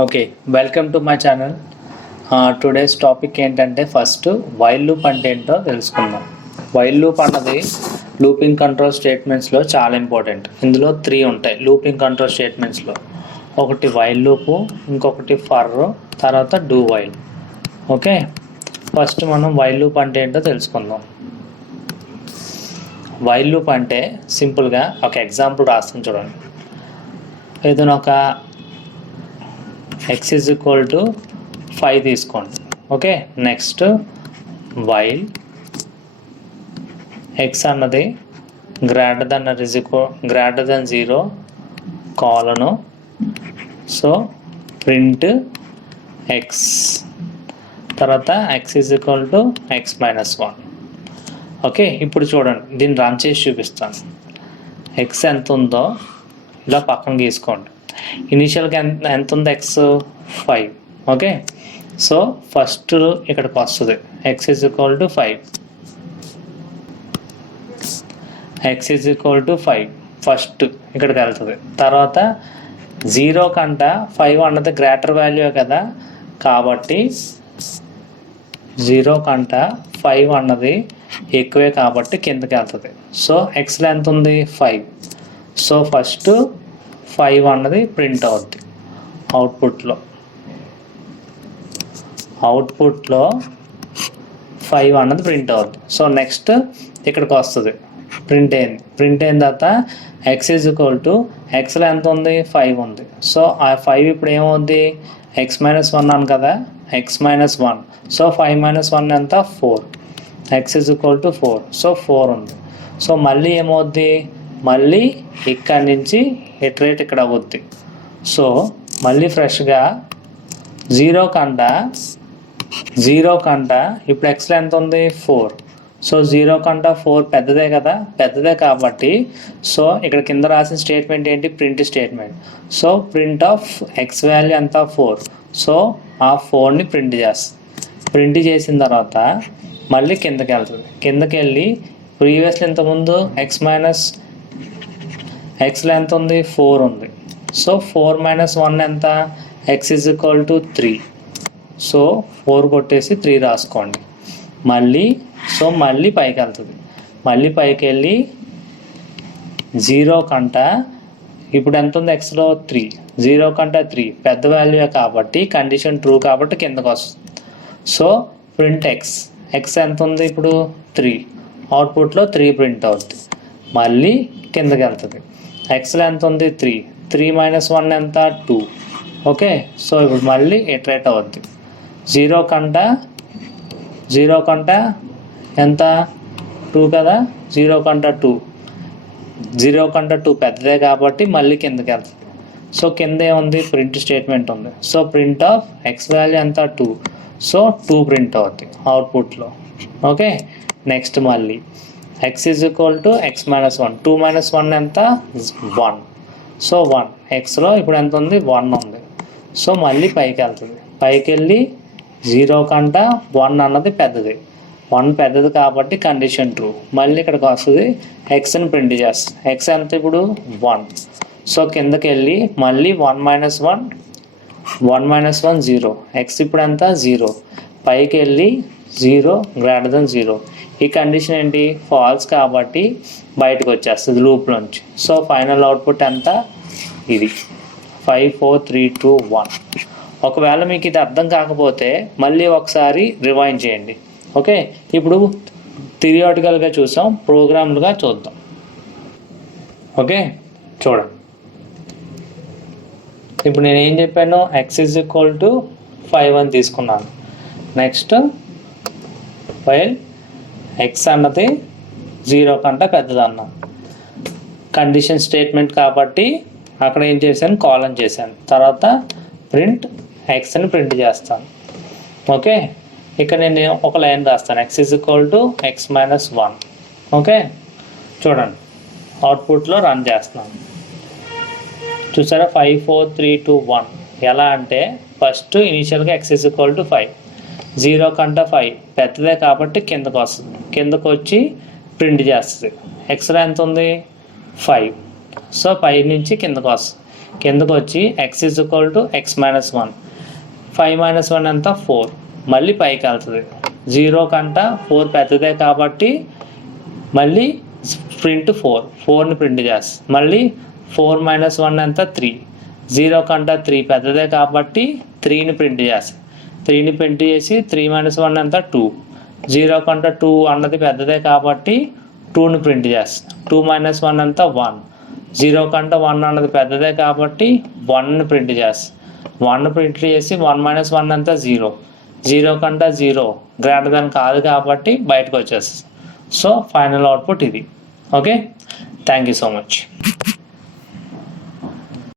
Okay, welcome to my channel. Today's topic ఏంటంటే first while loop అంటే ఏంటో తెలుసుకుందాం. వైల్ లూప్ అన్నది లూపింగ్ కంట్రోల్ స్టేట్మెంట్స్లో చాలా ఇంపార్టెంట్. ఇందులో 3 ఉంటాయి లూపింగ్ కంట్రోల్ స్టేట్మెంట్స్లో. ఒకటి వైల్ లూపు, ఇంకొకటి ఫర్, తర్వాత డూ వైల్. ఓకే, ఫస్ట్ మనం వైల్ లూప్ అంటే ఏంటో తెలుసుకుందాం. వైల్ లూప్ అంటే సింపుల్గా ఒక ఎగ్జాంపుల్ రాస్తాను చూడండి. ఏదైనా ఒక x is equal to 5 తీసుకోండి. ఓకే, నెక్స్ట్ వైల్ x అన్నది గ్రేటర్ దెన్ 0 కాలను. సో ప్రింట్ x, తర్వాత x is equal to x minus 1. Okay, ఇప్పుడు చూడండి, దీన్ని రన్ చేసి చూపిస్తాను. x ఎంత ఉందో ఇలా పక్కన గీసుకోండి. ఇనీషియల్గా ఎంత ఉంది ఎక్స్ 5. ఓకే, సో ఫస్ట్ ఇక్కడికి వస్తుంది X is equal to 5. X is equal to 5 first ఇక్కడికి వెళ్తుంది. తర్వాత 0 కంట 5 అన్నది గ్రేటర్ వాల్యూ కదా, కాబట్టి 0 కంట 5 అన్నది ఎక్కువే కాబట్టి కిందకి వెళ్తుంది. సో ఎక్స్లో ఎంత ఉంది 5. సో ఫస్ట్ 5 అన్నది ప్రింట్ అవుద్ది అవుట్పుట్లో 5 అన్నది ప్రింట్ అవుద్ది. సో నెక్స్ట్ ఇక్కడికి వస్తుంది, ప్రింట్ అయిన తర్వాత ఎక్స్ ఈజ్ ఈక్వల్ టు ఎక్స్లో ఎంత ఉంది 5 ఉంది. సో ఆ 5 ఇప్పుడు ఏమవుద్ది ఎక్స్ మైనస్ 1 అని కదా, ఎక్స్ మైనస్ 1. సో 5 మైనస్ 1 ఎంత 4. X is equal to 4. So 4 ఉంది. సో మళ్ళీ ఏమవుద్ది, మళ్ళీ ఇక్కడి నుంచి ఇటరేట్ ఇక్కడ అవుద్ది. సో మళ్ళీ ఫ్రెష్గా 0 కంట ఇప్పుడు ఎక్స్లో ఎంత ఉంది 4. సో 0 కంట 4 పెద్దదే కదా, పెద్దదే కాబట్టి సో ఇక్కడ కింద రాసిన స్టేట్మెంట్ ఏంటి, print statement. So print of X value ఎంత 4. సో ఆ 4ని ప్రింట్ చేసిన తర్వాత మళ్ళీ కిందకి వెళ్తుంది. కిందకి వెళ్ళి ప్రీవియస్లీ ఇంతకుముందు ఎక్స్లో ఎంత ఉంది 4 ఉంది. సో 4 మైనస్ 1 ఎంత, X is equal to 3. So 4 కొట్టేసి 3 రాసుకోండి. మళ్ళీ పైకి వెళ్తుంది. మళ్ళీ పైకి వెళ్ళి 0 కంట ఇప్పుడు ఎంత ఉంది ఎక్స్లో 3. 0 కంట 3 పెద్ద వాల్యూ కాబట్టి కండిషన్ ట్రూ కాబట్టి కిందకు వస్తుంది. సో ప్రింట్ ఎక్స్ ఎంత ఉంది ఇప్పుడు 3. అవుట్పుట్లో 3 ప్రింట్ అవుతుంది. మళ్ళీ కిందకి వెళ్తుంది. ఎక్స్లో ఎంత ఉంది 3 మైనస్ 1 ఎంత 2. ఓకే, సో ఇప్పుడు మళ్ళీ ఇటరేట్ అవుద్ది. 0 కంట ఎంత 2 కదా, 0 కంట 2 పెద్దదే కాబట్టి మళ్ళీ కిందకి వెళ్తుంది. సో కింద ఏముంది ప్రింట్ స్టేట్మెంట్ ఉంది. So print of X value ఎంత 2. సో 2 ప్రింట్ అవుద్ది అవుట్పుట్లో. ఓకే, నెక్స్ట్ మళ్ళీ X is equal to X minus 1. 2 minus 1 ఎంత 1. సో 1 ఎక్స్లో ఇప్పుడు ఎంత ఉంది 1 ఉంది. సో మళ్ళీ పైకి వెళ్తుంది. పైకి వెళ్ళి 0 కంట 1 అన్నది పెద్దది, 1 పెద్దది కాబట్టి కండిషన్ ట్రూ. మళ్ళీ ఇక్కడికి వస్తుంది, ఎక్స్ని ప్రింట్ చేస్తుంది. ఎక్స్ ఎంత ఇప్పుడు 1. సో కిందకి వెళ్ళి మళ్ళీ 1 మైనస్ 1 0. ఎక్స్ ఇప్పుడు ఎంత 0. పైకి వెళ్ళి 0 గ్రేటర్ దెన్ 0. ఈ కండిషన్ ఏంటి ఫాల్స్ కాబట్టి బయటకు వచ్చేస్తుంది లూప్లోంచి. సో ఫైనల్ అవుట్పుట్ ఎంత, ఇది 5 4 3 2 1. ఒకవేళ మీకు ఇది అర్థం కాకపోతే మళ్ళీ ఒకసారి రివైండ్ చేయండి. ఓకే, ఇప్పుడు థియరిటికల్గా చూసాం, ప్రోగ్రామ్లుగా చూద్దాం. ఓకే, చూడండి, ఇప్పుడు నేను ఏం చెప్పాను, ఎక్స్ ఈజ్ ఈక్వల్ టు 5 అని తీసుకున్నాను. నెక్స్ట్ వైల్ ఎక్స్ అన్నది 0 కంటే పెద్దదన్నా, కండిషన్ స్టేట్మెంట్ కాబట్టి అక్కడ ఏం చేశాను కాలన్ చేశాను. తర్వాత ప్రింట్ ఎక్స్ అని ప్రింట్ చేస్తాను. ఓకే, ఇక్కడ నేను ఒక లైన్ రాస్తాను, X is equal to X minus 1. Okay, చూడండి అవుట్పుట్లో రన్ చేస్తున్నాను. చూసారా 5 4 3 2 1. ఎలా అంటే ఫస్ట్ ఇనీషియల్గా ఎక్స్ ఈజ్ ఈక్వల్ టు 5. 0 కంట 5 పెద్దదే కాబట్టి కిందకు వస్తుంది. కిందకు వచ్చి ప్రింట్ చేస్తుంది. ఎక్స్లో ఎంత ఉంది 5. సో 5 నుంచి కిందకు వస్తుంది. కిందకు వచ్చి X is equal to X minus 1, 5 minus 1 ఎంత 4, మళ్ళీ పైకి వెళ్తుంది. 0 కంట 4 పెద్దదే కాబట్టి మళ్ళీ ప్రింట్ 4ని ప్రింట్ చేస్తుంది. మళ్ళీ 4 మైనస్ 1 ఎంత 3, 0 కంట 3 పెద్దదే కాబట్టి 3ని ప్రింట్ చేస్తుంది. 3ని ప్రింట్ చేసి 3 మైనస్ 1 ఎంత 2, 0 కంట 2 అన్నది పెద్దదే కాబట్టి 2ని ప్రింట్ చేస్తుంది. 2 మైనస్ 1 ఎంత 1, 0 కంట 1 అన్నది పెద్దదే కాబట్టి 1ని ప్రింట్ చేస్తుంది. 1 ప్రింట్ చేసి 1 మైనస్ 1 ఎంత 0, 0 కంట 0 గ్రేటర్ దాన్ కాదు కాబట్టి బయటకు వచ్చేస్తుంది. సో ఫైనల్ అవుట్పుట్ ఇది. Okay, thank you so much.